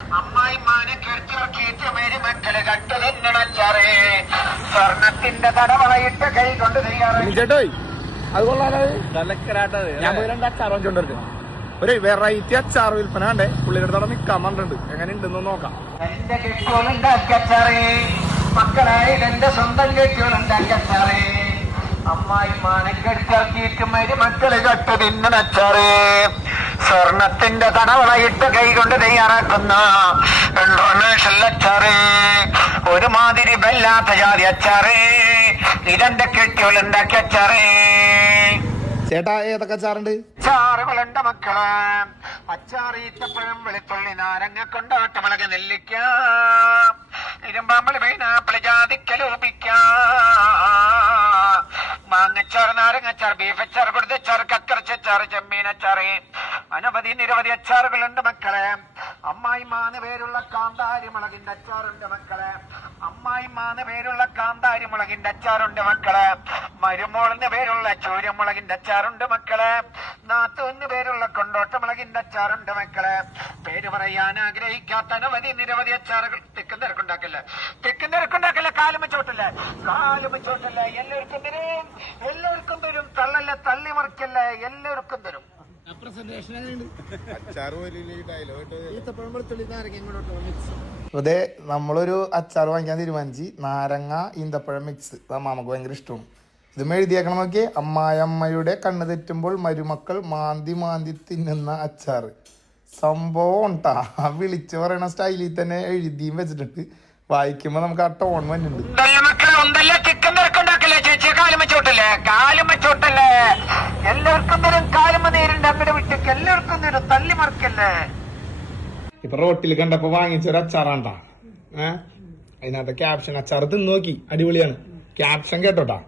അമ്മായിമാനെ കെട്ടിറക്കിയിട്ട് Mary മക്കള് കട്ടുതിന്നണച്ചാറേ സ്വർണത്തിന്റെ തടവളയിട്ട് കൈ കൊണ്ട് ചേട്ടോയ് അത് കൊള്ളാലോ ഞാൻ പോയി 2 അച്ചാർ വാങ്ങിച്ചോണ്ടിരിക്കും. ഒരു വെറൈറ്റി അച്ചാർ വിൽപ്പന കണ്ടേ പുള്ളിയുടെ അവിടെ നിക്കാൻ പറഞ്ഞിട്ടുണ്ട്. എങ്ങനെ ഉണ്ടെന്ന് നോക്കാം. എന്റെ കെട്ടിയോളുണ്ടാക്കിയച്ചാറേ മക്കളായി എന്റെ സ്വന്തം കെട്ടിയോളുണ്ടാക്കിയച്ചാറേ അമ്മായിമാനെ കെട്ടിറക്കിയിട്ട് മേരി മക്കള് കട്ടു തിന്നണച്ചാറേ സ്വർണത്തിന്റെ തടവളയിട്ട് കൈകൊണ്ട് തയ്യാറാക്കുന്ന അച്ചാറേ ഒരുമാതിരി വല്ലാത്ത ജാതി അച്ചാറേ ഇതെന്റെ കെട്ടിയോളുണ്ടാക്കിയ അച്ചാറേ. ചേട്ടാ ഏതൊക്കെ അച്ചാറുണ്ട്? അച്ചാറുകളുണ്ട് മക്കളെ. അച്ചാറ് ഈത്തപ്പഴം വെളുത്തുള്ളി നാരങ്ങ കൊണ്ടാട്ടമുളക് നെല്ലിക്ക ഇരുമ്പാമ്പളി പൈനാപ്പിള് ജാതിക്കലൂപ്പിക്ക മാങ്ങച്ചാറ് നാരങ്ങച്ചാറ് ബീഫച്ചാറ് കൊടുത്തച്ചാറ് കക്കറച്ചച്ചാറ് ചെമ്മീനച്ചാറ് അനവധി നിരവധി അച്ചാറുകളുണ്ട് മക്കളെ. അമ്മായിമാന്ന് പേരുള്ള കാന്താരി മുളകിന്റെ അച്ചാറുണ്ട് മക്കളെ. അമ്മായിമാന്ന് പേരുള്ള കാന്താരി മുളകിന്റെ അച്ചാറുണ്ട് മക്കളെ. മരുമോളിന് പേരുള്ള ചൂരമുളകിന്റെ അച്ചാറുണ്ട് മക്കളെ. നാത്തൂന്ന് പേരുള്ള കൊണ്ടോട്ടമുളകിന്റെ അച്ചാറുണ്ട് മക്കളെ. പേര് പറയാൻ ആഗ്രഹിക്കാത്ത അനവധി നിരവധി അച്ചാറുകൾ. തെക്കും തിരക്കുണ്ടാക്കല്ലേ കാലുമച്ചോട്ടല്ലേ എല്ലാവർക്കും തരും എല്ലാവർക്കും തരും. തള്ളല്ലേ തള്ളി മറിക്കല്ലേ എല്ലാവർക്കും തരും. അതെ നമ്മളൊരു അച്ചാർ വാങ്ങിക്കാൻ തീരുമാനിച്ച് നാരങ്ങ ഈന്തപ്പഴം മിക്സ്. മാമക്ക് ഭയങ്കര ഇഷ്ടമാണ്. ഇത് എഴുതിയേക്കണം നോക്കി. അമ്മായിയമ്മയുടെ കണ്ണ് തെറ്റുമ്പോൾ മരുമക്കൾ മാന്തി മാന്തി തിന്നുന്ന അച്ചാറ്. സംഭവം ഉണ്ടാ വിളിച്ചു പറയണ സ്റ്റൈലിൽ തന്നെ എഴുതിയും വെച്ചിട്ടുണ്ട്. വായിക്കുമ്പോ നമുക്ക് ആ ടോൺ വരുന്നുണ്ട്. എല്ലാവർക്കും തരും കാലുമ നേരിണ്ട് അങ്ങടെ വിട്ടേക്ക് എല്ലാവർക്കും തരും തള്ളി മറിക്കല്ലേ. ഇപ്പൊ റോട്ടിൽ കണ്ടപ്പോ വാങ്ങിച്ചൊരു അച്ചാറാണ്ടാ. അതിനകത്ത് ക്യാപ്ഷൻ അച്ചാർ തിന്നു നോക്കി അടിപൊളിയാണ്. ക്യാപ്ഷൻ കേട്ടോട്ടാ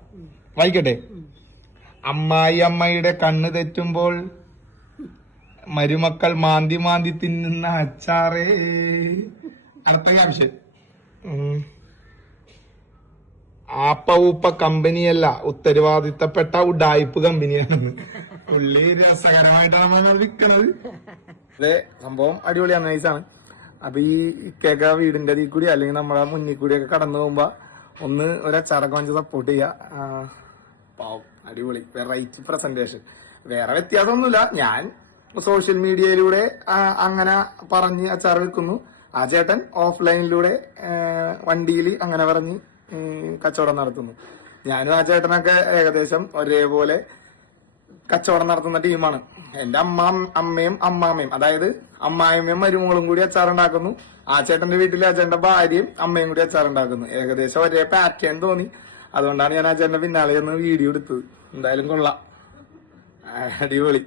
വായിക്കട്ടെ. അമ്മായിയമ്മയുടെ കണ്ണ് തെറ്റുമ്പോൾ മരുമക്കൾ മാന്തി മാന്തി തിന്നുന്ന അച്ചാറേ. അടുത്ത ക്യാപ്ഷൻ ആപ്പ ഊപ്പ കമ്പനിയല്ല ഉത്തരവാദിത്തപ്പെട്ട ഉഡായിപ്പ് കമ്പനിയാണെന്ന്. പുള്ളി രസകരമായിട്ടാണ് നമ്മൾ വിൽക്കണത്. അതെ സംഭവം അടിപൊളിയാണ്, നൈസാണ്. അപ്പൊ ഈ ഇക്കൊക്കെ വീടിന്റെ അതിൽ കൂടി അല്ലെങ്കിൽ നമ്മളെ മുന്നിൽ കൂടിയൊക്കെ കടന്നു പോകുമ്പോ ഒന്ന് ഒരു അച്ചാറൊക്കെ വാങ്ങിച്ച് സപ്പോർട്ട് ചെയ്യാ. പാവം അടിപൊളി വെറൈറ്റി പ്രസന്റേഷൻ. വേറെ വ്യത്യാസമൊന്നുമില്ല. ഞാൻ സോഷ്യൽ മീഡിയയിലൂടെ അങ്ങനെ പറഞ്ഞ് അച്ചാർ വെക്കുന്നു. ആ ചേട്ടൻ ഓഫ്ലൈനിലൂടെ വണ്ടിയിൽ അങ്ങനെ പറഞ്ഞ് കച്ചവടം നടത്തുന്നു. ഞാനും ആ ചേട്ടനൊക്കെ ഏകദേശം ഒരേപോലെ കച്ചവടം നടത്തുന്ന ടീമാണ്. എന്റെ അമ്മയും അമ്മാമ്മയും അതായത് അമ്മായിമ്മയും മരുമോളും കൂടി അച്ചാറുണ്ടാക്കുന്നു. ആ ചേട്ടന്റെ വീട്ടിൽ ആ ചേട്ടന്റെ ഭാര്യയും അമ്മയും കൂടി അച്ചാറുണ്ടാക്കുന്നു. ഏകദേശം ഒരേ പാറ്റേൺ തോന്നി. അതുകൊണ്ടാണ് ഞാൻ ആ ചേട്ടന്റെ പിന്നാലെ ഒന്ന് വീഡിയോ എടുത്തത്. എന്തായാലും കൊള്ളാം, അടിപൊളി.